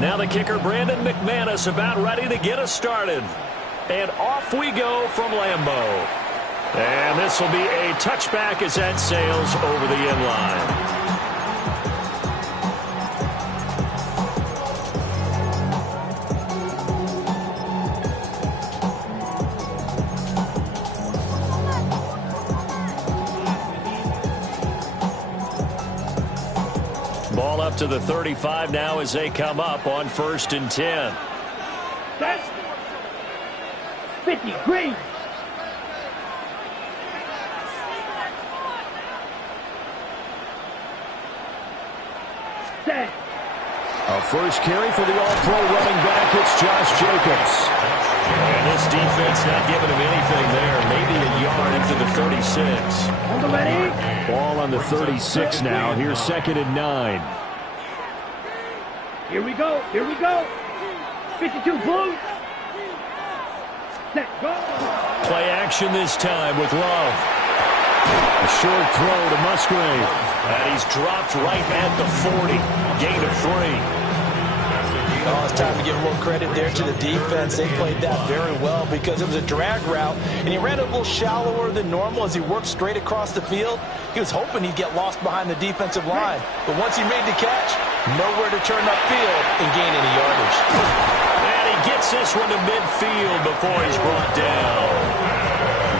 Now the kicker, Brandon McManus, about ready to get us started. And off we go from Lambeau. And this will be a touchback as that sails over the end line. Ball up to the 35 now as they come up on 1st and 10. That's 50 green. Set. A first carry for the all-pro running back. It's Josh Jacobs. And this defense not giving him anything there. Maybe a yard into the 36. Hold it ready. Ball on the 36 now. Here's 2nd and 9. Here we go. Here we go. 52 blue. Set. Go. Play action this time with Love. A short throw to Musgrave. And he's dropped right at the 40. Gain of 3. Oh, it's time to give more credit there to the defense. They played that very well because it was a drag route, and he ran a little shallower than normal as he worked straight across the field. He was hoping he'd get lost behind the defensive line, but once he made the catch, nowhere to turn upfield and gain any yardage. And he gets this one to midfield before he's brought down.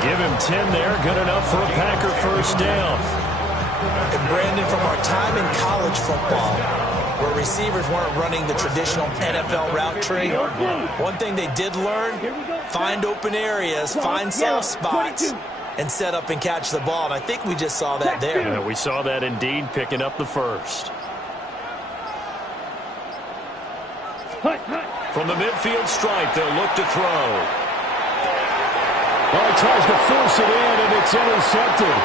Give him 10 there, good enough for a Packer first down. And Brandon, from our time in college football, where receivers weren't running the traditional NFL route tree, one thing they did learn, find open areas, find soft spots, and set up and catch the ball. And I think we just saw that there. Yeah, we saw that indeed, picking up the first. From the midfield stripe, they'll look to throw. Well, he tries to force it in, and it's intercepted.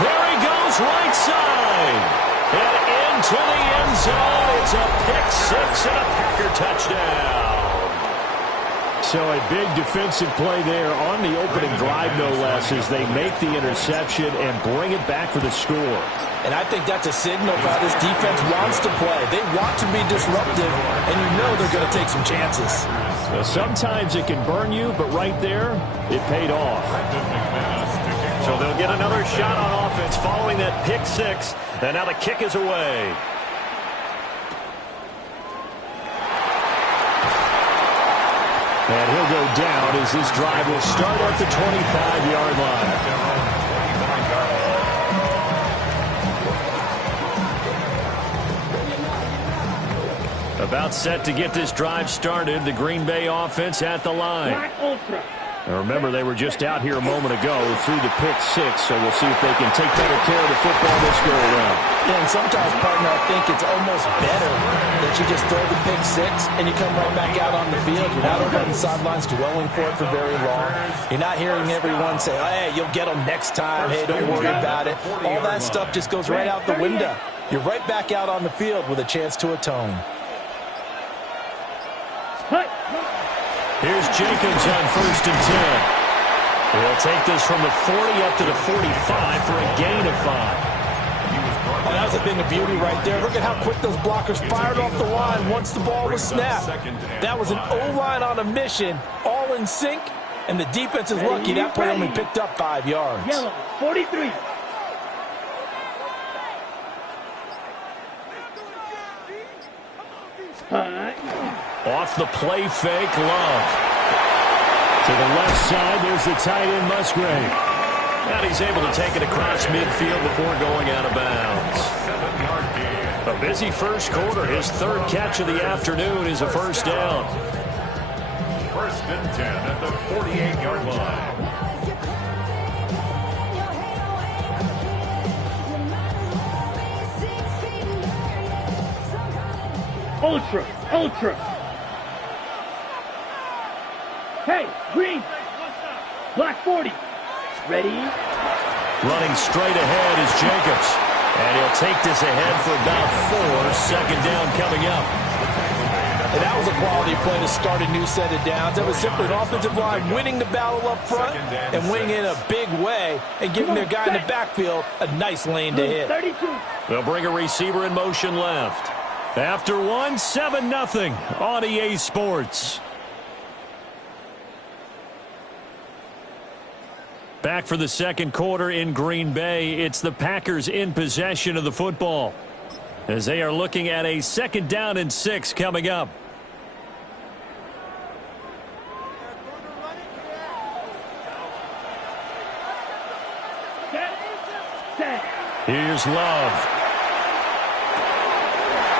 There he goes, right side. And into the end zone. It's a pick-6 and a Packer touchdown. So a big defensive play there on the opening drive, no less, as they make the interception and bring it back for the score. And I think that's a signal for how this defense wants to play. They want to be disruptive, and you know they're going to take some chances. So sometimes it can burn you, but right there, it paid off. So they'll get another shot on offense following that pick-6. And now the kick is away. And he'll go down as this drive will start at the 25-yard line. About set to get this drive started. The Green Bay offense at the line. Now remember, they were just out here a moment ago through the pick-6, so we'll see if they can take better care of the football this go-around. Yeah, and sometimes, partner, I think it's almost better that you just throw the pick-6 and you come right back out on the field. You're not over on the sidelines dwelling for it for very long. You're not hearing everyone say, hey, you'll get them next time. Hey, don't worry about it. All that stuff just goes right out the window. You're right back out on the field with a chance to atone. Here's Jacobs on 1st and 10. He'll take this from the 40 up to the 45 for a gain of 5. Oh, that was a thing of beauty right there. Look at how quick those blockers fired off the line once the ball was snapped. That was an O-line on a mission, all in sync, and the defense is lucky that play only picked up 5 yards. Yellow, 43. Off the play fake, Love. To the left side, there's the tight end, Musgrave. And he's able to take it across midfield before going out of bounds. A busy first quarter. His 3rd catch of the afternoon is a first down. 1st and 10 at the 48-yard line. Ultra. Hey, green. Black 40. Ready? Running straight ahead is Jacobs. And he'll take this ahead for about 4. 2nd down coming up. And that was a quality play to start a new set of downs. That was simply an offensive line winning the battle up front and winning in a big way and giving their guy in the backfield a nice lane to hit. 32. They'll bring a receiver in motion left. After one, 7-0 on EA Sports. Back for the second quarter in Green Bay. It's the Packers in possession of the football as they are looking at a 2nd down and 6 coming up. Here's Love.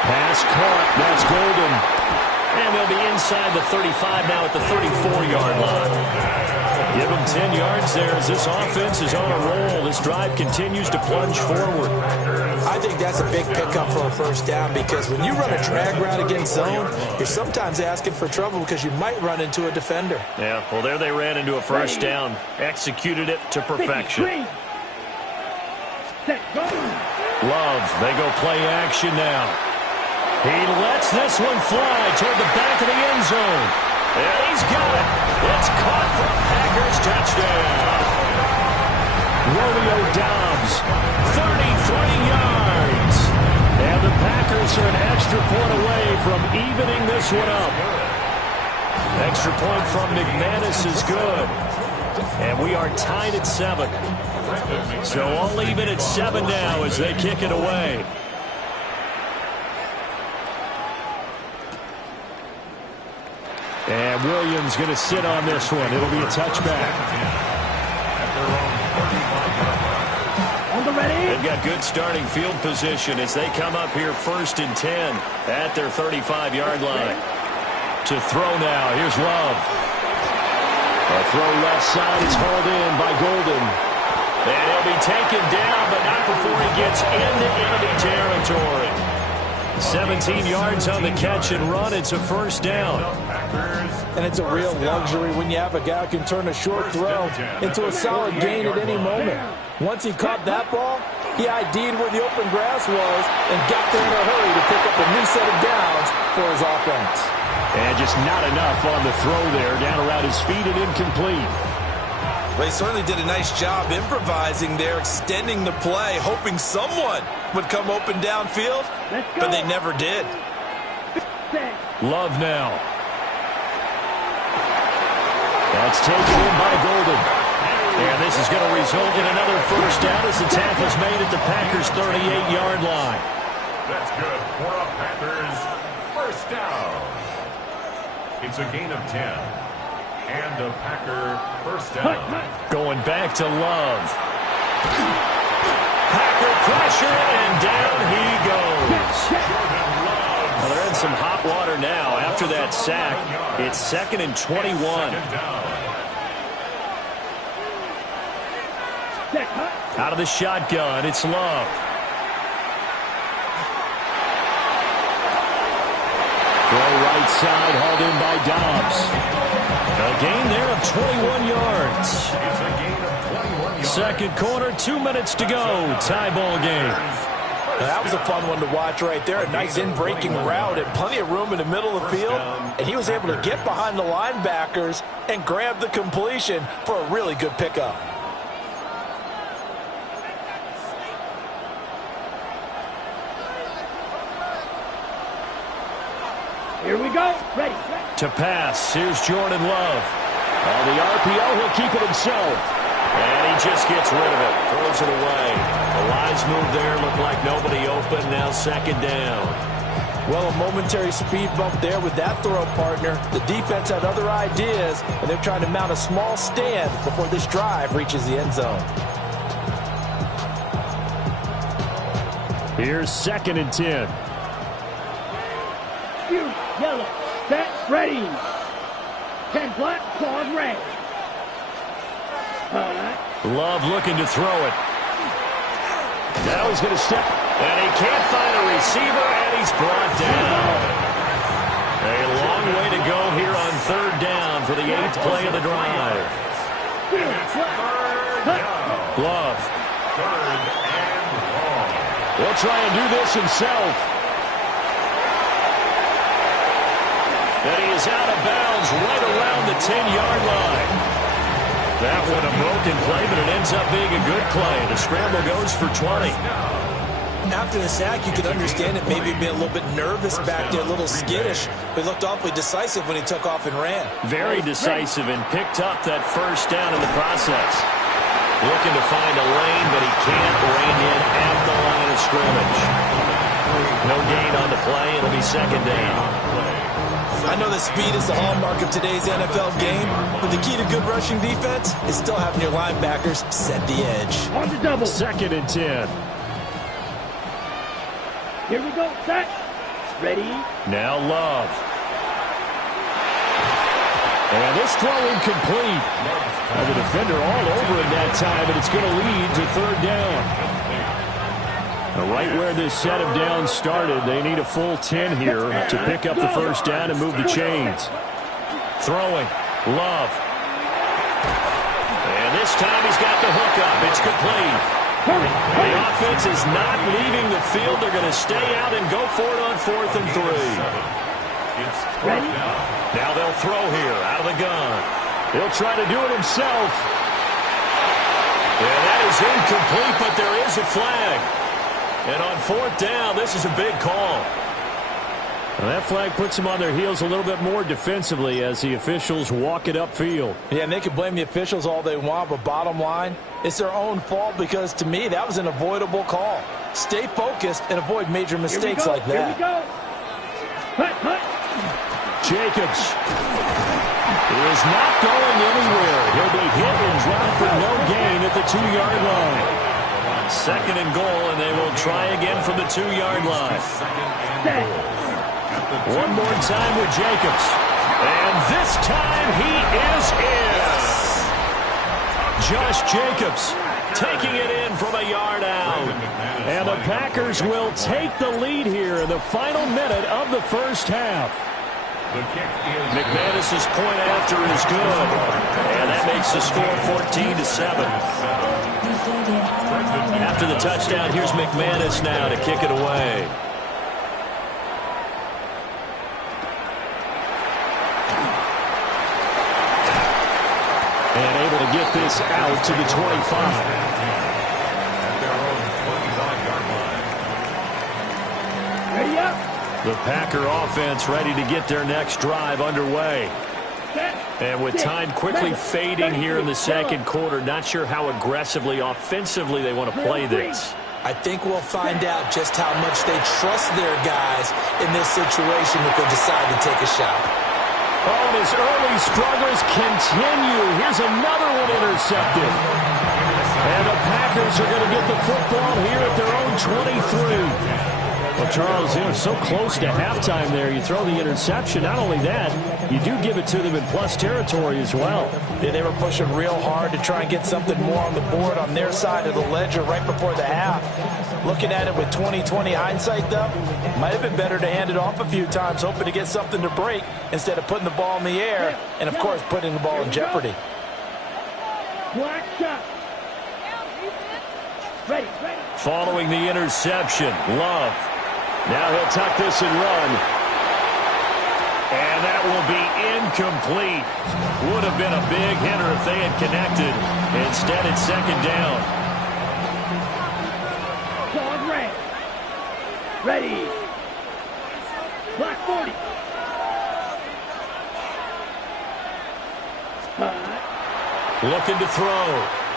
Pass caught. That's Golden. And they'll be inside the 35 now at the 34-yard line. Give them 10 yards there as this offense is on a roll. This drive continues to plunge forward. I think that's a big pickup for a first down because when you run a drag route against zone, you're sometimes asking for trouble because you might run into a defender. Yeah, well, there they ran into a first down. Executed it to perfection. Love, they go play action now. He lets this one fly toward the back of the end zone. And he's got it. It's caught for a Packers touchdown. Romeo Doubs, 33 yards. And the Packers are an extra point away from evening this one up. Extra point from McManus is good. And we are tied at 7. So all even at 7 now as they kick it away. And Williams going to sit on this one. It'll be a touchback. On the ready. They've got good starting field position as they come up here 1st and 10 at their 35-yard line. To throw now. Here's Love. A throw left side is hauled in by Golden. And he'll be taken down, but not before he gets into enemy territory. 17 yards on the catch and run. It's a first down. And it's a real luxury when you have a guy who can turn a short throw into a solid gain at any moment. Once he caught that ball, he ID'd where the open grass was and got there in a hurry to pick up a new set of downs for his offense. And just not enough on the throw there. Down around his feet and incomplete. They certainly did a nice job improvising there, extending the play, hoping someone would come open downfield, but they never did. Love now. That's taken in by Golden. And this is going to result in another first down as the tackle's made at the Packers' 38-yard line. That's good for a Packers first down. It's a gain of 10. And a Packer first down. Going back to Love. Packer pressure, and down he goes. Well, they're in some hot water now after that sack. It's 2nd and 21. Out of the shotgun, it's Love. Throw right side, hauled in by Doubs. A gain there of 21 yards. Second quarter, 2 minutes to go. Tie ball game. That was a fun one to watch right there. A nice in-breaking route and plenty of room in the middle of the field. And he was able to get behind the linebackers and grab the completion for a really good pickup. Here we go. Ready. To pass, here's Jordan Love. On the RPO, he'll keep it himself. And he just gets rid of it, throws it away. The lines move there, look like nobody open, now 2nd down. Well, a momentary speed bump there with that throw, partner. The defense had other ideas, and they're trying to mount a small stand before this drive reaches the end zone. Here's 2nd and 10. Yellow, set, ready. 10 black, claws red. Love looking to throw it. Now he's going to step. And he can't find a receiver, and he's brought down. A long way to go here on 3rd down for the 8th play of the drive. Love. He'll try and do this himself. And he is out of bounds right around the 10-yard line. That one a broken play, but it ends up being a good play. The scramble goes for 20. After the sack, you could understand it, maybe being a little bit nervous back there, a little skittish. But he looked awfully decisive when he took off and ran. Very decisive and picked up that first down in the process. Looking to find a lane, but he can't rein in at the line of scrimmage. No gain on the play. It'll be second down. I know that speed is the hallmark of today's NFL game, but the key to good rushing defense is still having your linebackers set the edge. On the double. 2nd and 10. Here we go. Set. Ready. Now Love. And this throw incomplete. The defender all over it that time, and it's going to lead to 3rd down. Right where this set of downs started, they need a full 10 here to pick up the first down and move the chains. Throwing. Love. And this time he's got the hook up. It's complete. The offense is not leaving the field. They're going to stay out and go for it on 4th and 3. It's 4th down. Now they'll throw here out of the gun. He'll try to do it himself. Yeah, that is incomplete, but there is a flag. And on 4th down, this is a big call. Well, that flag puts them on their heels a little bit more defensively as the officials walk it upfield. Yeah, and they can blame the officials all they want, but bottom line, it's their own fault because, to me, that was an avoidable call. Stay focused and avoid major mistakes like that. Here we go. Hut, hut. Jacobs. He is not going anywhere. He'll be hit and dropped for no gain at the 2-yard line. 2nd and goal, and they will try again from the 2-yard line. One more time with Jacobs. And this time he is in. Josh Jacobs taking it in from a yard out. And the Packers will take the lead here in the final minute of the first half. McManus's point after is good. And that makes the score 14-7. After the touchdown, here's McManus now to kick it away. And able to get this out to the 25. Ready up. The Packer offense ready to get their next drive underway. And with time quickly fading here in the second quarter, not sure how aggressively, offensively they want to play this. I think we'll find out just how much they trust their guys in this situation if they decide to take a shot. Oh, and his early struggles continue. Here's another one intercepted. And the Packers are going to get the football here at their own 23. Well, Charles, it was so close to halftime there. You throw the interception. Not only that, you do give it to them in plus territory as well. Yeah, they were pushing real hard to try and get something more on the board on their side of the ledger right before the half. Looking at it with 20/20 hindsight, though, might have been better to hand it off a few times, hoping to get something to break instead of putting the ball in the air and, of course, putting the ball in jeopardy. Black shot. Ready, ready. Following the interception, Love. Now he'll tuck this and run. And that will be incomplete. Would have been a big hitter if they had connected. Instead, it's 2nd down. Dog red. Ready. Black 40. Looking to throw.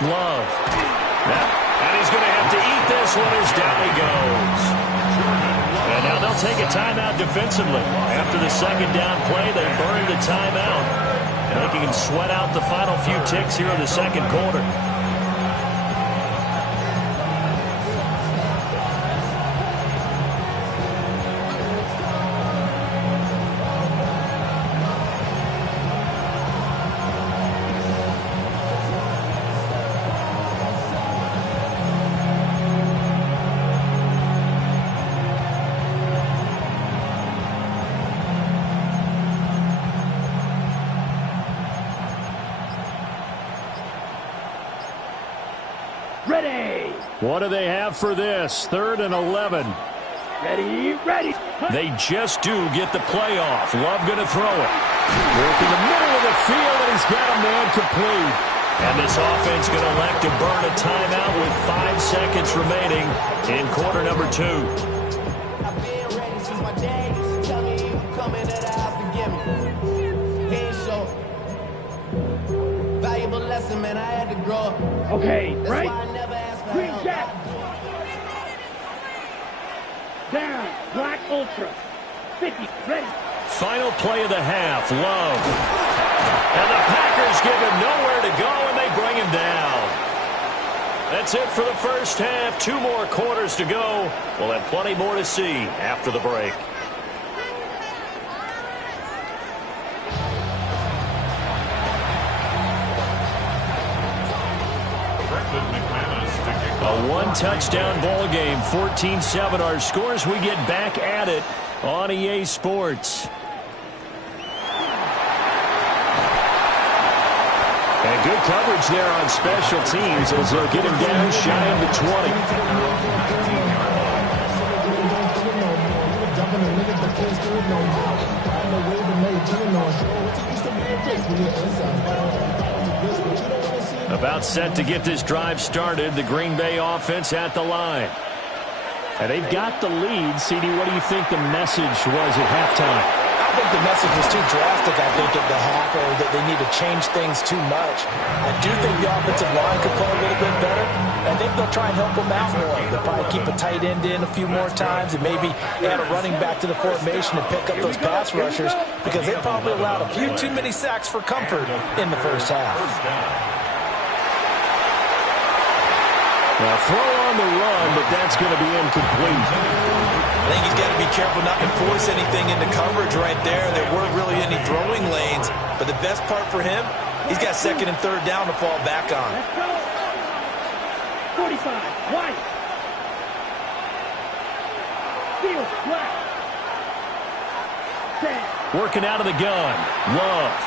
Love. And he's going to have to eat this one as down he goes. And now they'll take a timeout defensively. After the 2nd down play, they burned the timeout. And they can sweat out the final few ticks here in the second quarter. Ready. What do they have for this? 3rd and 11. Ready, ready. They just do get the play off. Love going to throw it. Work in the middle of the field, and he's got a man complete. And this offense going to elect to burn a timeout with 5 seconds remaining in quarter number 2. I've been ready since my dad used to tell me he would come into the house to get me. He ain't show. Valuable lesson, man, I had to grow up. Okay, That's right. why I never asked for Green help. jack. Down. Black ultra. 50. Ready. Final play of the half. Love. And the Packers give him nowhere to go, and they bring him down. That's it for the first half. 2 more quarters to go. We'll have plenty more to see after the break. A 1-touchdown ball game, 14-7 our scores. We get back at it on EA Sports. And good coverage there on special teams as they'll get him down shy of the 20. About set to get this drive started. The Green Bay offense at the line. And they've got the lead. CD, what do you think the message was at halftime? I think the message was too drastic, I think, at the half, or that they need to change things too much. I do think the offensive line could play a little bit better. I think they'll try and help them out more. They'll probably keep a tight end in a few more times and maybe add a running back to the formation and pick up those pass rushers because they probably allowed a few too many sacks for comfort in the first half. Now throw on the run, but that's going to be incomplete. I think he's got to be careful not to force anything into coverage right there. There weren't really any throwing lanes, but the best part for him, he's got second and third down to fall back on. Let's go. 45. White. Field. Black. 10. Working out of the gun. Love.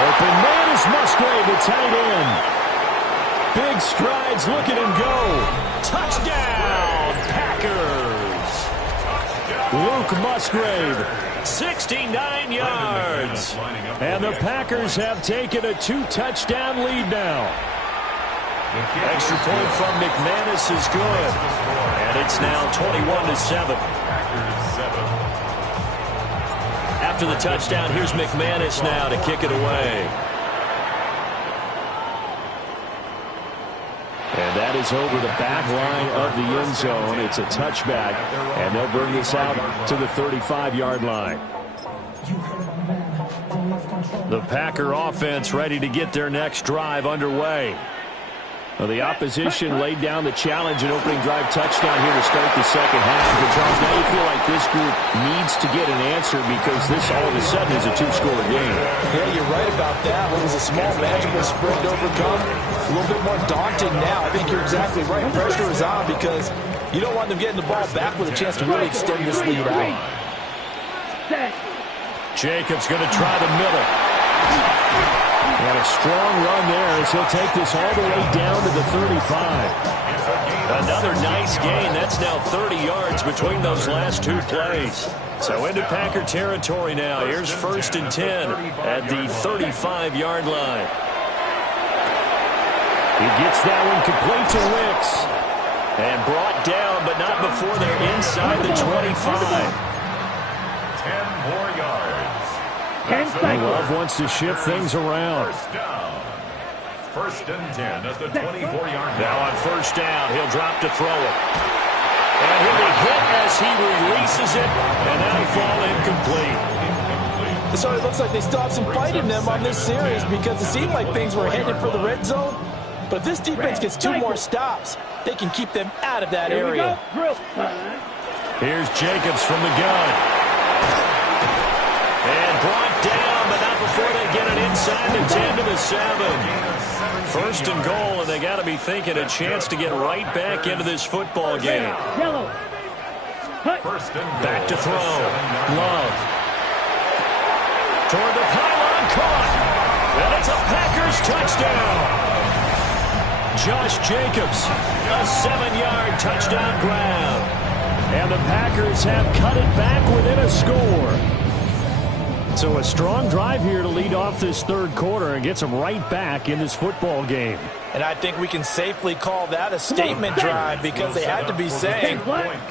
Open man is Musgrave, the tight end. Big strides, look at him go. Touchdown, Packers. Luke Musgrave, 69 yards. And the Packers have taken a 2-touchdown lead now. Extra point from McManus is good. And it's now 21-7. After the touchdown, here's McManus now to kick it away. And that is over the back line of the end zone. It's a touchback, and they'll bring this out to the 35-yard line. The Packer offense ready to get their next drive underway. Well, the opposition laid down the challenge and opening drive touchdown here to start the second half. But Charles, now you feel like this group needs to get an answer because this all of a sudden is a 2-score game. Yeah, you're right about that. It was a small magical spread to overcome. A little bit more daunting now. I think you're exactly right. Pressure is on because you don't want them getting the ball back with a chance to really extend this lead out. Jacobs going to try the middle. And a strong run there as he'll take this all the way down to the 35. Another nice gain. That's now 30 yards between those last 2 plays. So into Packer territory now. Here's 1st and 10 at the 35-yard line. He gets that one complete to Wicks. And brought down, but not before they're inside the 25. 10 more yards. Love wants to shift things around. First down. 1st and 10 at the 24-yard line. Now on 1st down, he'll drop to throw it. And he'll be hit as he releases it, and that'll fall incomplete. So it looks like they still have some fight in them on this series because it seemed like things were headed for the red zone. But if this defense gets 2 more stops, they can keep them out of that area. Here's Jacobs from the gun. And brought down, but not before they get it inside the 10 to the 7. 1st and goal, and they got to be thinking a chance to get right back into this football game. Yellow. Back to throw. Love. Toward the pylon, caught. And it's a Packers touchdown. Josh Jacobs, a 7-yard touchdown grab. And the Packers have cut it back within a score. So a strong drive here to lead off this third quarter and gets them right back in this football game. And I think we can safely call that a statement drive because they had to be saying,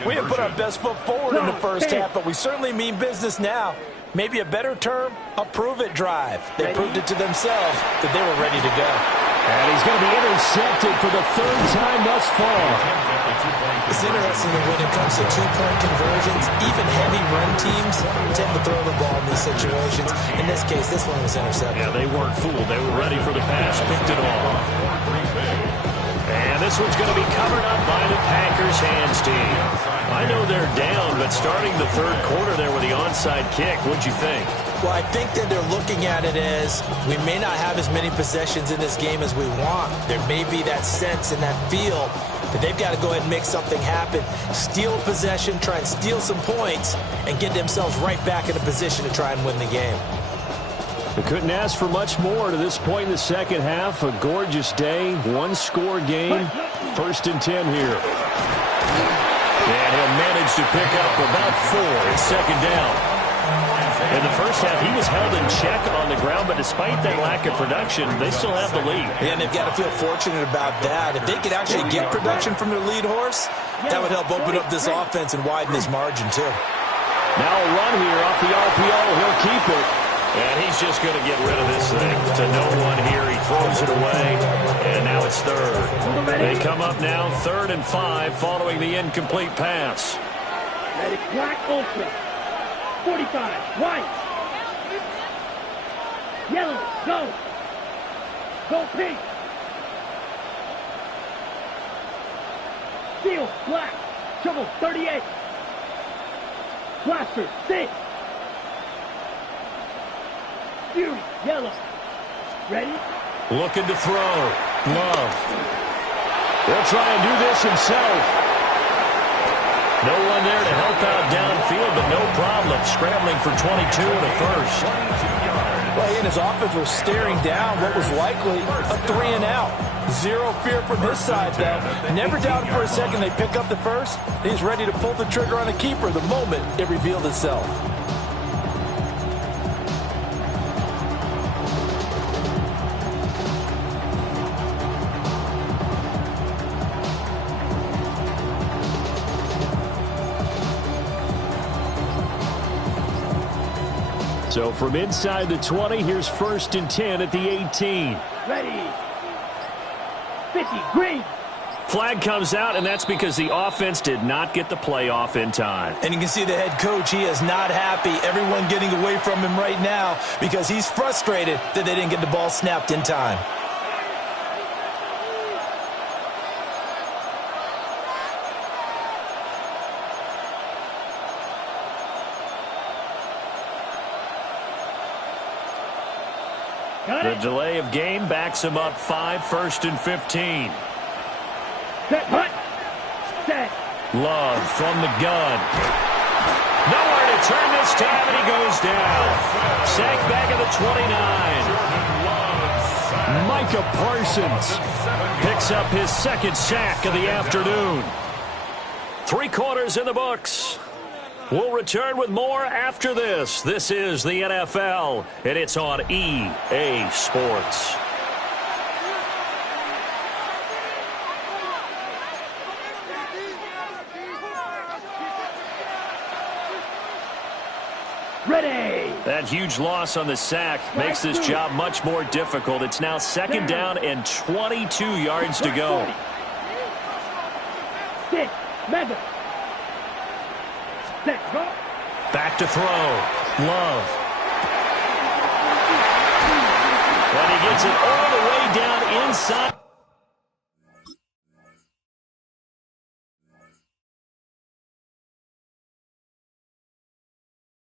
we have put our best foot forward in the first half, but we certainly mean business now. Maybe a better term, a prove-it drive. They proved it to themselves that they were ready to go. And he's going to be intercepted for the third time thus far. It's interesting that when it comes to two-point conversions, even heavy run teams tend to throw the ball in these situations. In this case, this one was intercepted. Yeah, they weren't fooled. They were ready for the pass, picked it off. And this one's going to be covered up by the Packers hands team. I know they're down, but starting the third quarter there with the onside kick, what'd you think? Well, I think that they're looking at it as we may not have as many possessions in this game as we want. There may be that sense and that feel that they've got to go ahead and make something happen, steal possession, try and steal some points, and get themselves right back in a position to try and win the game. They couldn't ask for much more to this point in the second half. A gorgeous day, one-score game, 1st and 10 here. And he'll manage to pick up about 4. It's second down. In the first half, he was held in check on the ground, but despite that lack of production, they still have the lead. And they've got to feel fortunate about that. If they could actually get production from their lead horse, that would help open up this offense and widen this margin, too. Now a run here off the RPO. He'll keep it. And he's just going to get rid of this thing. To no one here. He throws it away. And now it's third. They come up now 3rd and 5 following the incomplete pass. Ready, black ultra. 45, white. Yellow, go. Go pink. Steel, black. Shovel, 38. Blaster, 6. Fury, yellow. Ready? Looking to throw. Love. He'll try and do this himself. No one there to help out downfield, but no problem. Scrambling for 22 and a first. Well, he and his offense were staring down what was likely a 3-and-out. Zero fear from his side, though. Never doubted for a second they pick up the first. He's ready to pull the trigger on a keeper the moment it revealed itself. So from inside the 20, here's 1st and 10 at the 18. Ready. 50, green. Flag comes out, and that's because the offense did not get the play off in time. And you can see the head coach, he is not happy. Everyone getting away from him right now because he's frustrated that they didn't get the ball snapped in time. The delay of game backs him up 5, 1st and 15. Set, hut. Set. Love from the gun. Nowhere to turn this time, and he goes down. Sack back at the 29. Micah Parsons Picks up his 2nd sack of the afternoon. 3 quarters in the books. We'll return with more after this. This is the NFL, and it's on EA Sports. Ready. That huge loss on the sack makes this job much more difficult. It's now 2nd down and 22 yards to go. 6, mega. Set, go. Back to throw. Love. And he gets it all the way